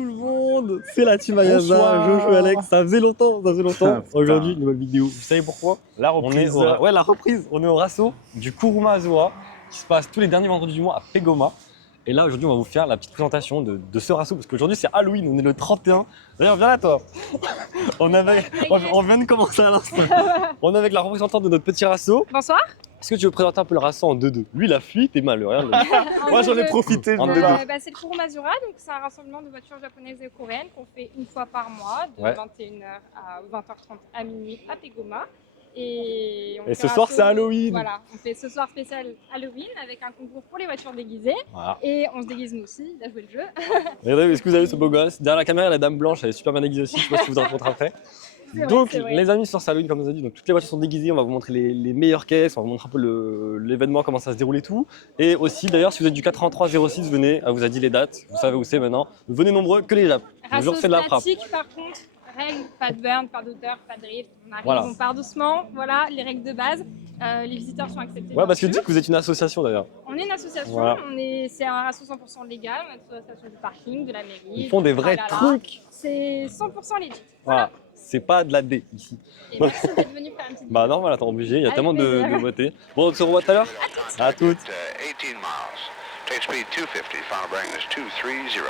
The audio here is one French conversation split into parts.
tout le monde. C'est la team Ayaza, Bonsoir. Jojo, Alex. Ça faisait longtemps. Putain. Aujourd'hui, nouvelle vidéo. Vous savez pourquoi? La On est reprise. ouais, la reprise. On est au Rasso du Kuruma Azura qui se passe tous les derniers vendredis du mois à Pegoma. Et là, aujourd'hui, on va vous faire la petite présentation de ce Rasso parce qu'aujourd'hui, c'est Halloween. On est le 31. D'ailleurs, viens là, toi. on vient de commencer à l'instant. On est avec la représentante de notre petit Rasso. Bonsoir. Est-ce que tu veux présenter un peu le Rasso en 2-2? Lui, il a fui, t'es mal. Regarde. Moi, j'en ai profité. En je deux-deux. me- C'est le Kuruma Azura, donc c'est un rassemblement de voitures japonaises et coréennes qu'on fait une fois par mois, de Ouais. 21h à 20h30 à minuit à Pegoma. Et ce soir, c'est Halloween. Voilà, on fait ce soir spécial Halloween avec un concours pour les voitures déguisées. Voilà. Et on se déguise nous aussi, il a joué le jeu. Regardez, est-ce que vous avez ce beau gosse? Derrière la caméra, la dame blanche, elle est super bien déguisée aussi. Je sais pas si vous en rencontrez après. C'est vrai, Donc, c'est vrai. les amis, sur Halloween, comme on a dit, donc toutes les voitures sont déguisées. On va vous montrer les meilleures caisses, on va vous montrer un peu l'événement, comment ça se déroule et tout. Et aussi, d'ailleurs, si vous êtes du 8306, venez. Elle vous a dit les dates, vous savez où c'est maintenant. Venez nombreux, que les Japs. Le jour, Rasso c'est de la frappe. statique par contre, règles, pas de burn, pas d'odeur, pas de drift. On arrive, Voilà. on part doucement, voilà les règles de base. Les visiteurs sont acceptés. Ouais, parce que bien dis sûr. que vous êtes une association d'ailleurs. On est une association, Voilà. c'est un rasso 100% légal, une association du parking, de la mairie. Ils font des vrais tralala. trucs. C'est 100% legit. Voilà. C'est pas de la D ici. Et merci d'être venu faire une petite Bah, normal, attends, obligé. Il y a Avec tellement de plaisir. beauté. Bon, on se revoit tout à l'heure. À toutes. 18 miles. Take speed 250, final bearing is 230.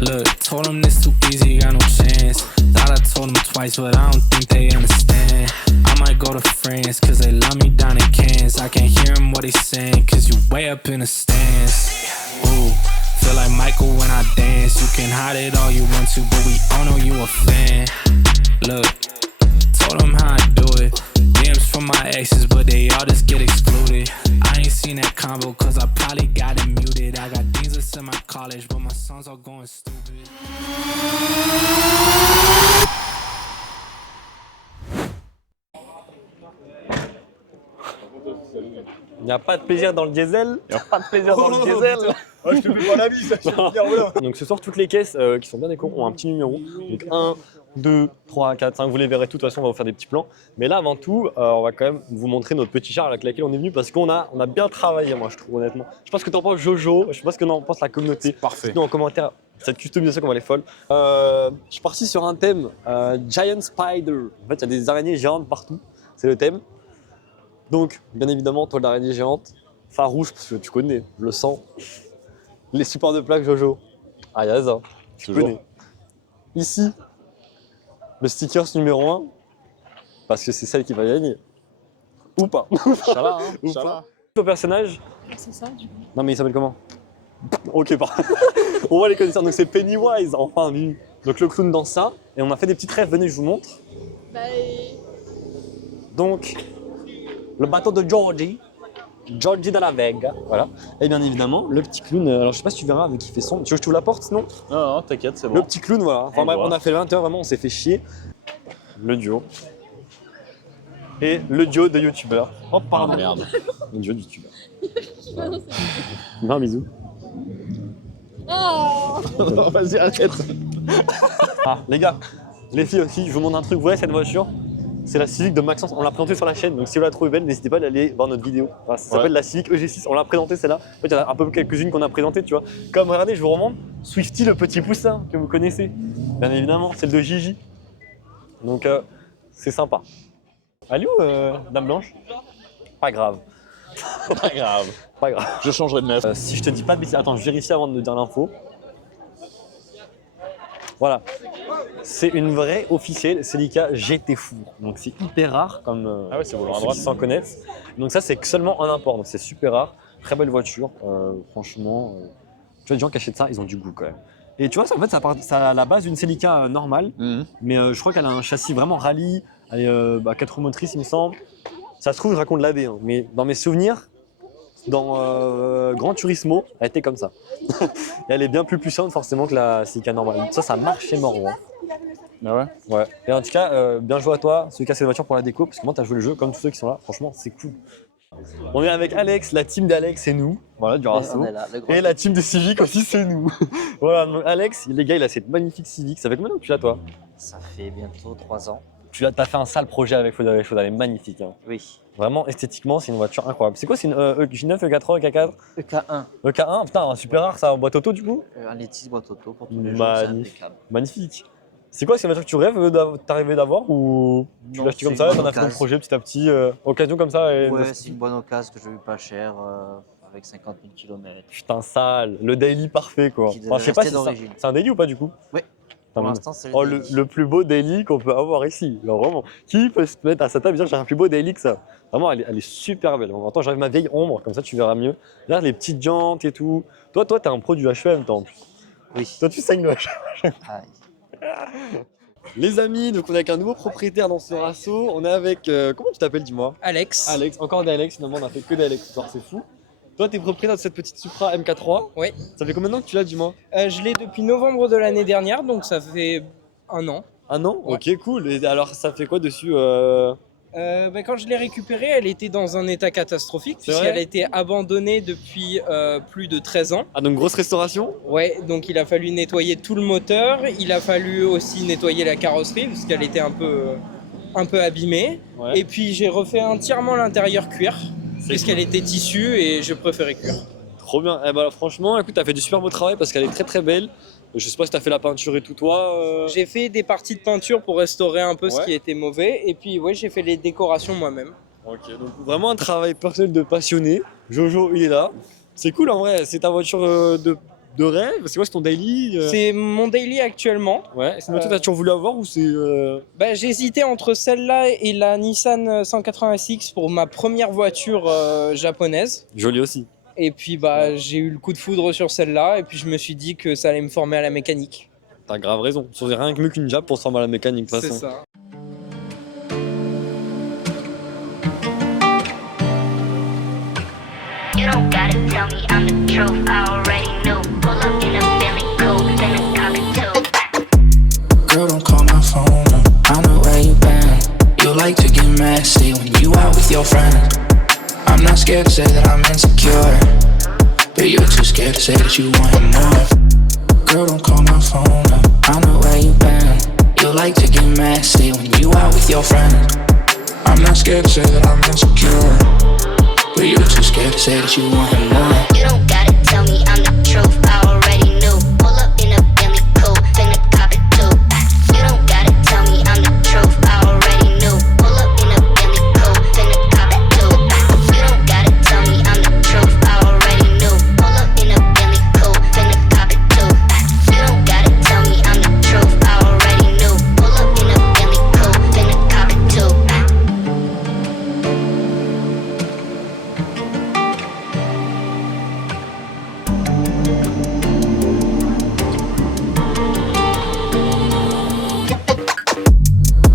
Look, told them this too easy, got no chance. Thought I told them twice, but I don't think they understand. I might go to France, cause they love me down in Cairns. I can't hear them what they saying, cause you way up in the stands. Ooh, feel like Michael when I dance. You can hide it all you want to, but we all know you a fan. Look, told them how I do it. DMs from my exes, but they all just get excluded. I ain't seen that combo, cause I probably got it muted. I got Jesus in my college, but my sons are going stupid. Il n'y a pas de plaisir dans le diesel. Il n'y a pas de plaisir dans le diesel. Ah, je te fais pas la bise, je vais venir voilà. Donc ce soir, toutes les caisses qui sont bien déco ont un petit numéro. Donc 1, 2, 3, 4, 5, vous les verrez tout. De toute façon, on va vous faire des petits plans. Mais là, avant tout, on va quand même vous montrer notre petit char avec lequel on est venu parce qu'on a bien travaillé, moi, je trouve, honnêtement. Je sais pas ce que t'en penses, Jojo. Je sais pas ce que t'en pense la communauté. Parfait. Dites-nous en commentaire cette customisation comme elle est folle. Je suis parti sur un thème Giant Spider. En fait, il y a des araignées géantes partout. C'est le thème. Donc, bien évidemment, toile d'araignée géante, phare rouge, parce que tu connais, le sang. Les supports de plaques Jojo. Ayaza, tu Toujours. connais. Ici, le stickers numéro 1, parce que c'est celle qui va gagner. Ou pas. Chala, hein. Ou Chala. pas. Ton personnage, C'est ça, du coup. non mais il s'appelle comment? Ok, pardon. On voit les connaisseurs, donc c'est Pennywise, enfin lui. Donc le clown dans ça, et on a fait des petites rêves, venez je vous montre. Donc, le bateau de Georgie de la Vega, voilà. Et bien évidemment, le petit clown, alors je sais pas si tu verras avec qui il fait son. Tu veux que je t'ouvre la porte sinon? Non, non, t'inquiète, c'est Le bon. petit clown, voilà. Enfin On bref, voit. on a fait le 21, vraiment, on s'est fait chier. Le duo. Et le duo de youtubeurs. Oh, Ah pardon. merde. Le duo de youtubeurs. Non, bisous. Oh Vas-y, arrête. Ah, les gars, les filles aussi, je vous montre un truc. Vous voyez cette voiture? C'est la Civic de Maxence. On l'a présentée sur la chaîne. Donc si vous la trouvez belle, n'hésitez pas à aller voir notre vidéo. Voilà, ça s'appelle la Civic EG6. On l'a présentée celle-là. En fait, il y en a un peu quelques-unes qu'on a présentées, tu vois. Comme regardez, je vous remonte Swifty, le petit poussin que vous connaissez. Bien évidemment, celle de Gigi. Donc c'est sympa. Allez où, Dame Blanche? Pas grave. Pas grave. Pas grave. Je changerai de meuf. Si je te dis pas de bêtises, attends, je vérifie avant de dire l'info. Voilà. C'est une vraie officielle Celica GT Four. Donc c'est hyper rare comme Ah ouais, c'est volant à ceux droite. qui s'en connaissent. Donc ça c'est seulement en import, donc c'est super rare. Très belle voiture, franchement. Tu vois des gens qui achètent ça, ils ont du goût quand même. Et tu vois, ça, en fait, ça a la base d'une Celica normale, Mhm. mais je crois qu'elle a un châssis vraiment rallye, elle est 4 roues motrices il me semble. Ça se trouve, je raconte l'AD, hein, mais dans mes souvenirs, dans Gran Turismo, elle était comme ça. Et elle est bien plus puissante forcément que la Celica normale. Ça marchait mort. Hein. Ah ouais. Ouais. Et en tout cas, bien joué à toi, celui qui a cette voiture pour la déco, parce que moi, tu as joué le jeu comme tous ceux qui sont là. Franchement, c'est cool. On est avec Alex, la team d'Alex, c'est nous. Voilà, du Rasso. On est là, le gros. Et la team de Civic aussi, c'est nous. Voilà, donc Alex, les gars, il a cette magnifique Civic. Ça fait combien de temps que tu l'as, toi? Ça fait bientôt 3 ans. T'as fait un sale projet avec Faudal, elle est magnifique. Hein. Oui. Vraiment, esthétiquement, c'est une voiture incroyable. C'est quoi? C'est une J9, E83, E4? EK1, E1, putain, super rare ça en boîte auto du coup? un Letis boîte auto pour tous les jours, c'est Magnifique. impeccable. Magnifique. C'est quoi, c'est une voiture que tu rêves t'arriver d'avoir ou tu Non, l'as acheté comme c'est ça, une t'en bonne as fait ton occasion. projet petit à petit, occasion comme ça et... Ouais, c'est une bonne occasion que j'ai eu pas cher, avec 50 000 km. Putain, sale, le daily parfait quoi. Qui Enfin, je sais pas devait si rester c'est d'origine. c'est un daily ou pas du coup? Oui. Putain, Pour mais- l'instant, c'est Oh, le le, Daily. le plus beau daily qu'on peut avoir ici. Alors, vraiment, qui peut se mettre à sa table et dire j'ai un plus beau daily que ça? Vraiment, elle est super belle. Attends, j'arrive ma vieille ombre, comme ça tu verras mieux. Regarde les petites jantes et tout. Toi, t'es un pro du HEM, toi en plus. Oui. Toi, tu saignes le HEM. Aïe. Les amis, donc on est avec un nouveau propriétaire dans ce rasso. On est avec. Comment tu t'appelles, dis-moi? Alex. Alex, encore d'Alex, finalement, on a fait que d'Alex ce soir, c'est fou. Toi, t'es propriétaire de cette petite Supra MK3. Oui. Ça fait combien de temps que tu l'as, dis-moi? Je l'ai depuis novembre de l'année dernière, donc ça fait un an. Un an? Ouais. Ok, cool. Et alors, ça fait quoi dessus Quand je l'ai récupérée, elle était dans un état catastrophique, C'est puisqu'elle vrai a été abandonnée depuis plus de 13 ans. Ah, donc grosse restauration? Ouais, donc il a fallu nettoyer tout le moteur, il a fallu aussi nettoyer la carrosserie, puisqu'elle était un peu abîmée. Ouais. Et puis j'ai refait entièrement l'intérieur cuir, puisqu'elle était tissu et je préférais cuir. Trop bien. Eh ben, alors, franchement, écoute, t'as fait du super beau travail parce qu'elle est très très belle. Je sais pas si t'as fait la peinture et tout, toi. J'ai fait des parties de peinture pour restaurer un peu ce Ouais. qui était mauvais, et puis ouais, j'ai fait les décorations moi-même. Ok, donc vraiment un travail personnel de passionné. Jojo, il est là. C'est cool en vrai. C'est ta voiture de rêve? C'est quoi, c'est ton daily? C'est mon daily actuellement. Ouais, c'est une voiture que t'as toujours voulu avoir ou c'est. J'hésitais entre celle-là et la Nissan 180SX pour ma première voiture japonaise. Joli aussi. Et puis j'ai eu le coup de foudre sur celle-là et puis je me suis dit que ça allait me former à la mécanique. T'as grave raison. C'est rien que mieux qu'une Jap pour se former à la mécanique de toute C'est façon. ça. You don't gotta tell me I'm the truth, I already knew. Pull up in a Billy coupe, in a cockatoo. Girl, don't call my phone. I know where you been. You like to get messy when you out with your friends. I'm not scared to say that I'm insecure, but you're too scared to say that you want more. Girl, don't call my phone. I know where you been. You like to get messy when you out with your friends. I'm not scared to say that I'm insecure, but you're too scared to say that you want more. You don't gotta tell me I'm the truth, I already knew. Pull up in a Billy coupe, in a cockatoo. You don't gotta tell me I'm the truth, I already knew. Pull up in a Billy coupe, in a cockatoo. You don't gotta tell me I'm the truth, I already knew. Pull up in a Billy coupe, in a cockatoo. You don't gotta tell me I'm the truth, I already knew. Pull up in a Billy coupe, in a cockatoo.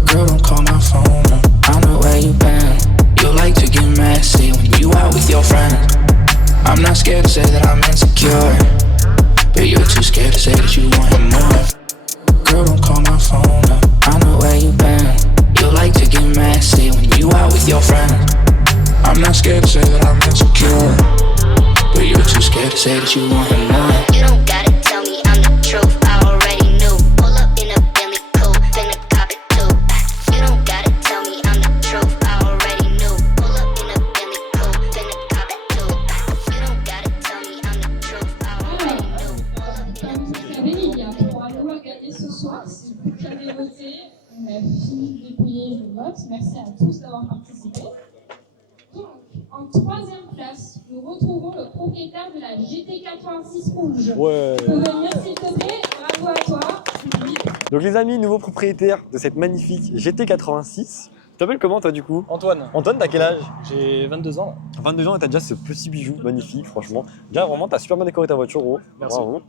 Girl, don't call my phone. I know where you been. You like to get messy when you out with your friends. I'm not scared to say that I'm insecure, but you're too scared to say that you want more. Girl, don't call my phone. I know where you been. You like to get messy when you out with your friends. I'm not scared to say that I'm insecure, but you're too scared to say that you want more. You don't gotta tell me I'm the truth, I already knew. Pull up in a Billy coupe, in a cockatoo. You don't gotta tell me I'm the truth, I already knew. Pull up in a Billy coupe, in a cockatoo. You don't gotta tell me I'm the truth, I already knew. Pull up in a Comme vous le savez, il y a 3 lots à gagner ce soir. Si vous avez voté, on a fini de dépouiller le vote. Merci à tous d'avoir participé. Donc, en 3e place, nous retrouvons le propriétaire de la GT86 rouge. Ouais. Tu peux venir s'il te plaît. Bravo à toi. Donc les amis, nouveau propriétaire de cette magnifique GT86. Tu t'appelles comment toi du coup? Antoine, Antoine, t'as quel âge? j'ai 22 ans. 22 ans et t'as déjà ce petit bijou magnifique, franchement. Déjà, vraiment, t'as super bien décoré ta voiture, gros. Merci. Bravo. Ouais,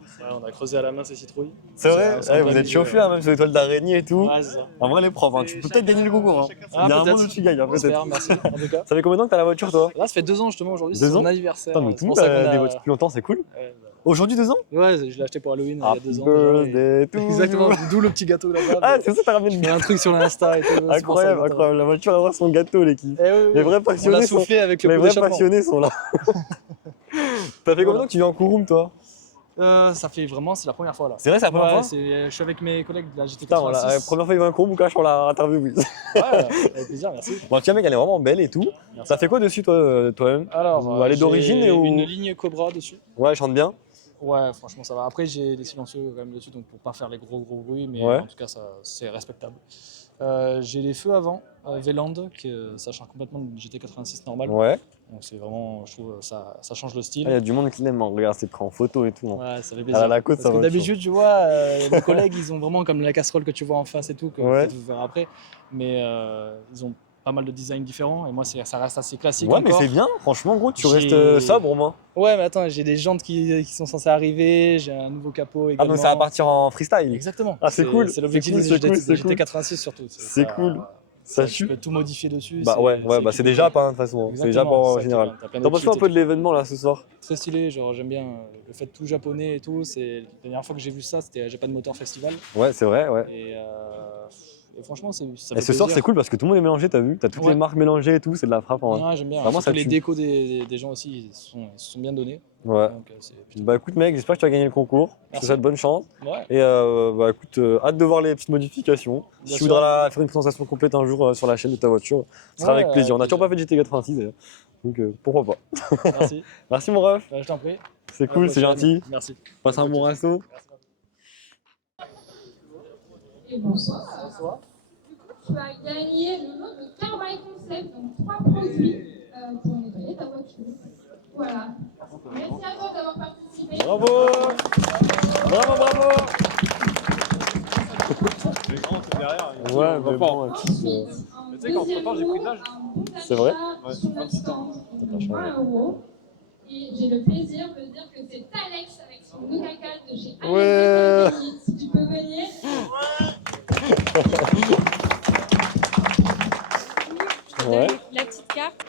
on a creusé à la main ces citrouilles. C'est vrai? C'est un Ouais, vrai vous êtes milieu, chauffé, hein, même sur l'étoile d'araignée et tout. Ouais, c'est ça. En vrai, les profs, hein, tu peux peut-être gagner le concours. Hein. Ah, Il y a un peut-être. monde où tu gagnes, hein, peut-être. J'espère, merci. En tout cas. Ça fait combien de temps que t'as la voiture, toi? Là, ça fait 2 ans justement aujourd'hui, 2 c'est ans mon anniversaire. Putain, mais C'est tout, pour ça qu'on des a... voitures plus longtemps, c'est cool. Ouais, Aujourd'hui, 2 ans? ouais, je l'ai acheté pour Halloween il y a 2 ans. Happy déjà, et- birthday to Exactement, you. d'où le petit gâteau là-bas. Ah, c'est ça, t'as ramené Je le mets un truc sur l'Insta et tout. c'est pour ça, Incroyable, exactement. incroyable. La voiture va avoir son gâteau, l'équipe. Eh oui, oui, Les oui. vrais On l'a passionnés sont, soufflé avec le les pot vrais d'échappement. passionnés sont là. T'as fait combien de temps que tu vis en Kouroum, toi? Ça fait vraiment, c'est la première fois là. C'est vrai, c'est la première Ouais, fois je suis avec mes collègues de la GT86. Putain, voilà, la première fois, il y a un gros boucage sur la interview. Oui. Ouais, avec plaisir, merci. Bon, tiens, mec, elle est vraiment belle et tout. Merci. Ça fait quoi dessus, toi-même Alors, Elle est d'origine j'ai ou... une ligne Cobra dessus. Ouais, elle chante bien. Ouais, franchement, ça va. Après, j'ai des silencieux quand même dessus, donc pour pas faire les gros bruits, mais Ouais. en tout cas, c'est respectable. J'ai les feux avant, Veland, ça change complètement d'une GT86 normale. Ouais. Donc c'est vraiment, je trouve, ça change le Il style. y a du monde qui l'aime, hein. Regarde, c'est pris en photo et tout. Hein. Ouais, ça fait À plaisir. la côte, Parce ça que va. d'habitude, tu vois, mes collègues, ils ont vraiment comme la casserole que tu vois en face et tout, que Ouais. peut-être vous verrez après. Mais ils ont pas mal de designs différents et moi, ça reste assez classique. Ouais, encore. mais c'est bien. Franchement, gros, tu J'ai- restes sobre au moins. Ouais, mais attends, j'ai des jantes qui sont censées arriver, j'ai un nouveau capot Ah, également. donc ça va partir en freestyle. Exactement. Ah, c'est cool. C'est l'objectif C'est cool, de c'est cool. GT86 surtout. C'est cool. Ça Tu tue. peux tout modifier dessus. Bah ouais, c'est déjà pas, de toute façon. C'est déjà pas en général. T'en penses quoi un peu de l'événement là ce soir? Très stylé, genre j'aime bien le fait tout japonais et tout. C'est la dernière fois que j'ai vu ça, c'était Japan Motor Festival. Ouais, c'est vrai, ouais. Et franchement, ça Et fait ce soir, plaisir. c'est cool parce que tout le monde est mélangé, t'as vu? T'as toutes Ouais. les marques mélangées et tout, c'est de la frappe en vrai. Ouais, j'aime bien. Vraiment, Surtout ça les tue. décos des gens aussi, ils se sont bien donnés. Ouais. Donc, c'est plutôt- Bah écoute, mec, j'espère que tu vas gagner le concours. Je te Merci. souhaite bonne chance. Ouais. Et bah écoute, hâte de voir les petites modifications. Bien Si tu sûr. voudras faire une présentation complète un jour sur la chaîne de ta voiture, ce sera Ouais, avec plaisir. On a avec toujours pas fait de GT86 d'ailleurs. Donc pourquoi pas. Merci. Merci mon ref, Je t'en prie. c'est cool, c'est gentil. Merci. Passe un bon resto. Et bonsoir. Bonsoir. Du coup, tu as gagné le lot de Carbide Concept, donc 3 produits pour nettoyer ta voiture. Voilà. Merci à toi d'avoir participé. Bravo. Bravo, bravo. Ouais, mais bon, Ensuite, en deuxième lot, un bon C'est vrai d'achat sur notre stand de 20 €. Et j'ai le plaisir de dire que c'est Alex avec son Nuka 4 de chez Alex Ouais. Metallic. Si tu peux venir. Ouais. La petite carte.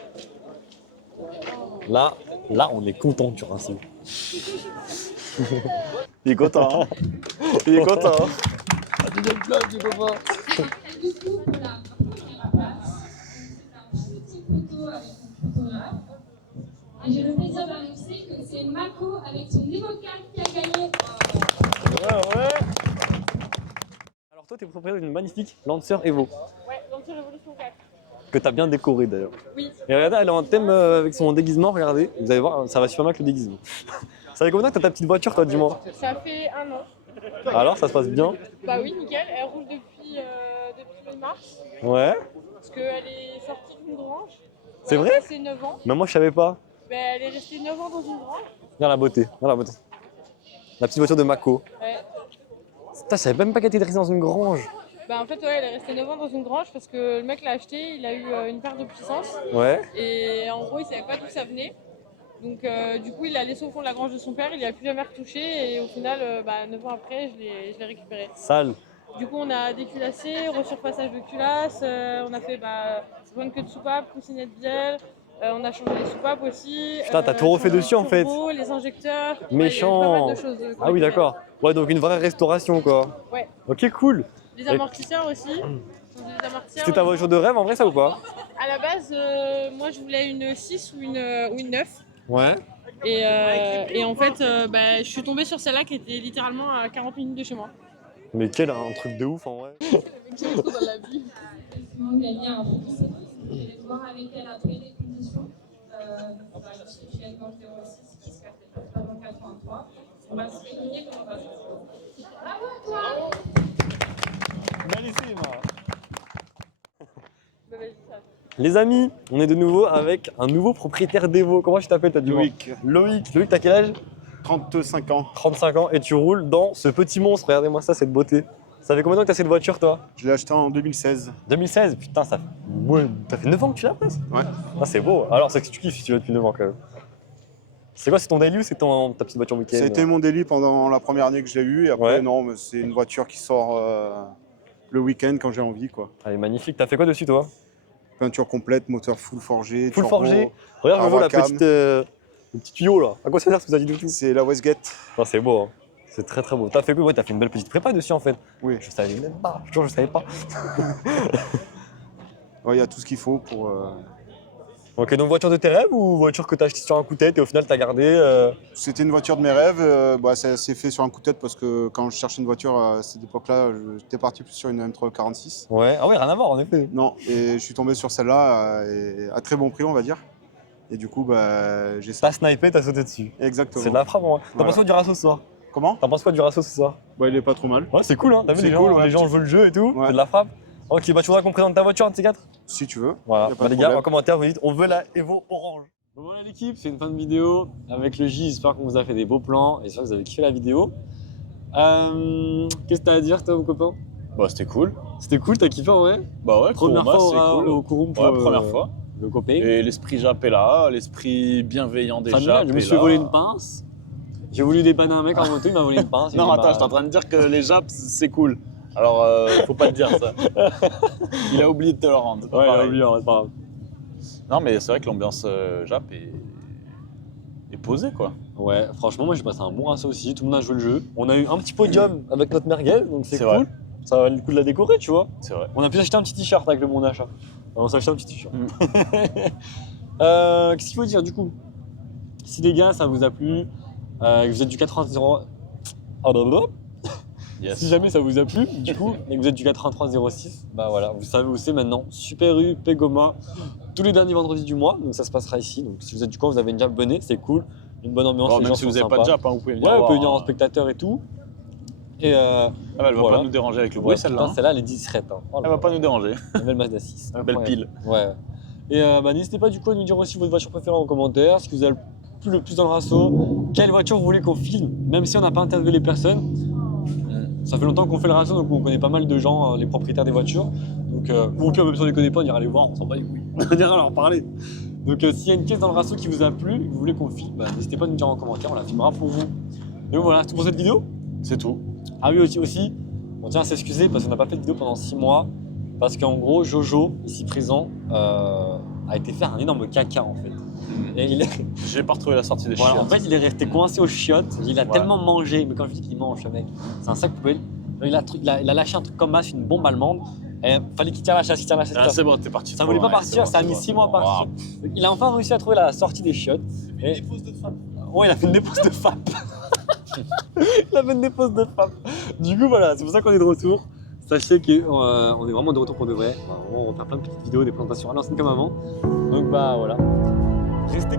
Là, on est content du Racing. Il est content, hein. Il est content, hein. Et du coup, voilà, ma première place. C'est un shooting photo avec mon photographe. Et j'ai le plaisir d'annoncer que c'est Mako avec son niveau 4 qui a gagné. Ouais. Alors toi, t'es propriétaire d'une magnifique Lancer Evo, Ouais, Lancer Révolution 4. que t'as bien décorée d'ailleurs. Oui. Et regardez, elle est en thème avec son déguisement, regardez. Vous allez voir, ça va super bien avec le déguisement. Ça fait combien de temps que t'as ta petite voiture, toi, dis-moi? Ça fait 1 an. Alors, ça se passe bien? Bah oui, nickel. Elle roule depuis mars. Ouais. Parce qu'elle est sortie d'une grange. C'est Elle a vrai? passé 9 ans. Mais moi, je savais pas. Bah, elle est restée 9 ans dans une grange. Regarde la beauté, regarde la beauté. La petite voiture de Mako. Ouais. Putain, je savais même pas qu'elle était dressée dans une grange. Bah en fait, ouais, elle est restée 9 ans dans une grange parce que le mec l'a acheté, il a eu une perte de puissance. Ouais. Et en gros, il savait pas d'où ça venait. Donc du coup, il l'a laissé au fond de la grange de son père, il n'y a plus jamais retouché. Et au final, 9 ans après, je l'ai récupéré. Sale. Du coup, on a déculassé, resurfaçage de culasse, on a fait bonne queue de soupape, coussinet de bielle, on a changé les soupapes aussi. Putain, t'as tout refait changé le dessus, en fait. turbo, les injecteurs. Ouais, il y a eu Méchant. pas mal de choses, Ah oui, d'accord. Ouais, donc une vraie restauration, quoi. Ouais. Ok, cool. Les amortisseurs aussi. Des amortisseurs. C'était ta voiture de rêve, en vrai, ça ou pas? À la base, moi je voulais une 6 ou une 9. Ouais. Et en fait, je suis tombée sur celle-là qui était littéralement à 40 minutes de chez moi. Mais quel un truc de ouf, en vrai. Effectivement, Gagner un prix. Je vais aller voir avec elle après les conditions. Je suis avec Gorge 06 qui se casse pas dans 83. On va se réunir et on va se bravo à toi! Les amis, on est de nouveau avec un nouveau propriétaire d'Evo. Comment tu t'appelles, t'as dit? Loïc, Loïc, t'as quel âge? 35 ans. 35 ans et tu roules dans ce petit monstre. Regardez-moi ça, cette beauté. Ça fait combien de temps que t'as cette voiture, toi? Je l'ai acheté en 2016. 2016? Putain, ça fait 9 ans que tu l'as presque? Ouais. Ah, c'est beau. Alors, c'est que tu kiffes si tu l'as depuis 9 ans quand même. C'est quoi, c'est ton daily ou c'est ta petite voiture week-end? C'était mon délit pendant la première année que je l'ai eu. Et après, Ouais. non, mais c'est une voiture qui sort le week-end quand j'ai envie, quoi. Elle est magnifique. T'as fait quoi dessus, toi? Peinture complète, moteur full forgé. Full turbo. forgé. Regarde, je vois la Avacam. petite, le petit tuyau là. À quoi ça sert ce que vous avez dit du tout? C'est la Westgate. Non, c'est beau. Hein. C'est très très beau. T'as fait quoi? Ouais, t'as fait une belle petite prépa dessus en fait. Oui. Je savais même pas. Je savais pas. Ouais, il y a tout ce qu'il faut pour Ok, donc voiture de tes rêves ou voiture que t'as achetée sur un coup de tête et au final t'as gardé C'était une voiture de mes rêves. Ça s'est fait sur un coup de tête parce que quand je cherchais une voiture à cette époque-là, j'étais parti plus sur une M346. Ouais, ah ouais, rien à voir en effet. Non, et je suis tombé sur celle-là à très bon prix, on va dire. Et du coup, j'ai ça. T'as snipé, t'as sauté dessus. Exactement. C'est de la frappe, moi. T'en Voilà. penses quoi du rasso ce soir? Comment? T'en penses quoi du rasso ce soir? Il est pas trop mal. Ouais, c'est cool, hein. T'as vu C'est les cool, gens, ouais, les gens petit- jouent le jeu et tout, Ouais. c'est de la frappe. Ok, bah tu voudrais qu'on présente ta voiture, un de ces quatre? Si tu veux. Voilà, Y a pas bah, de les gars, problème. en commentaire, vous dites on veut la Evo orange. Bon, voilà l'équipe, c'est une fin de vidéo avec le J. J'espère qu'on vous a fait des beaux plans et j'espère que vous avez kiffé la vidéo. Qu'est-ce que t'as à dire, toi, mon copain? Bah, c'était cool. C'était cool, t'as kiffé en vrai? Bah ouais, Première Kuruma, fois c'est cool. au Kurum pour Ouais, première fois. le copain. Et l'esprit Jap est là, l'esprit bienveillant des Japs Je me est suis là. volé une pince. J'ai voulu dépanner un mec en moto, il m'a volé une pince. Non, attends, j'étais en train de dire que les Japs, c'est cool. Alors, faut pas te dire ça. Il a oublié de te le rendre. c'est pas Ouais, il a pareil. oublié, c'est pas grave. Non, mais c'est vrai que l'ambiance Jap est posée, quoi. Ouais, franchement, moi j'ai passé un bon rasso aussi. Tout le monde a joué le jeu. On a eu un petit podium avec notre merguez, donc c'est C'est cool. vrai. Ça valait le coup de la décorer, tu vois. C'est vrai. On a pu acheter un petit t-shirt avec le bon d'achat. On s'est acheté un petit t-shirt. Qu'est-ce qu'il faut dire du coup? Si les gars, ça vous a plu, que vous êtes du 93... Ah, blablabla. Yes. Si jamais ça vous a plu, du coup, et que vous êtes du 8306, bah voilà, vous savez où c'est maintenant. Super U, Pegoma, tous les derniers vendredis du mois, donc ça se passera ici. Donc si vous êtes du coin, vous avez une Jap, venez, c'est cool, une bonne ambiance, Bon, les même gens si sont vous n'avez pas sympas. de Jap, hein, vous pouvez venir Ouais, vous voir, pouvez venir en hein. spectateur et tout. Et Ah bah, elle va voilà. pas nous déranger avec le Ouais, bruit, celle-là. putain, hein. celle-là, elle est discrète. Hein. Oh là Elle va là. pas nous déranger. Une belle Mazda 6. Une belle Incroyable. pile. Ouais. Et n'hésitez pas du coup à nous dire aussi votre voiture préférée en commentaire, ce que vous avez le plus dans le rasso, quelle voiture vous voulez qu'on filme, même si on n'a pas interviewé les personnes. Ça fait longtemps qu'on fait le rasso, donc on connaît pas mal de gens, les propriétaires des voitures. Donc, ou au pire, même si on les connaît pas, on ira les voir, on s'en bat les couilles. On ira leur parler. Donc s'il y a une pièce dans le rasso qui vous a plu, que vous voulez qu'on filme, bah, n'hésitez pas à nous dire en commentaire, on la filmera pour vous. Et donc voilà, c'est tout pour cette vidéo. C'est tout. Ah oui, aussi, on tient à s'excuser parce qu'on n'a pas fait de vidéo pendant 6 mois. Parce qu'en gros, Jojo, ici présent, a été faire un énorme caca en fait. Et il est... J'ai pas retrouvé la sortie des voilà, chiottes. en fait, il est resté coincé aux chiottes. Il a Voilà. tellement mangé, mais quand je dis qu'il mange, ce mec, c'est un sac poubelle. Il a lâché un truc comme masse, une bombe allemande. Et fallait qu'il tire la chasse, Ah, c'est bon, t'es parti. Ça trop voulait pas loin, partir, c'est ça a bon, mis c'est 6 bon. mois à partir. Il a enfin réussi à trouver la sortie des chiottes. Une dépose de FAP. Ouais, il a fait une dépose de FAP. Il a fait une dépose de FAP. Du coup, voilà, c'est pour ça qu'on est de retour. Sachez qu'on est vraiment de retour pour de vrai. On va faire plein de petites vidéos, des présentations à l'ancienne comme avant. Donc, bah voilà. Restez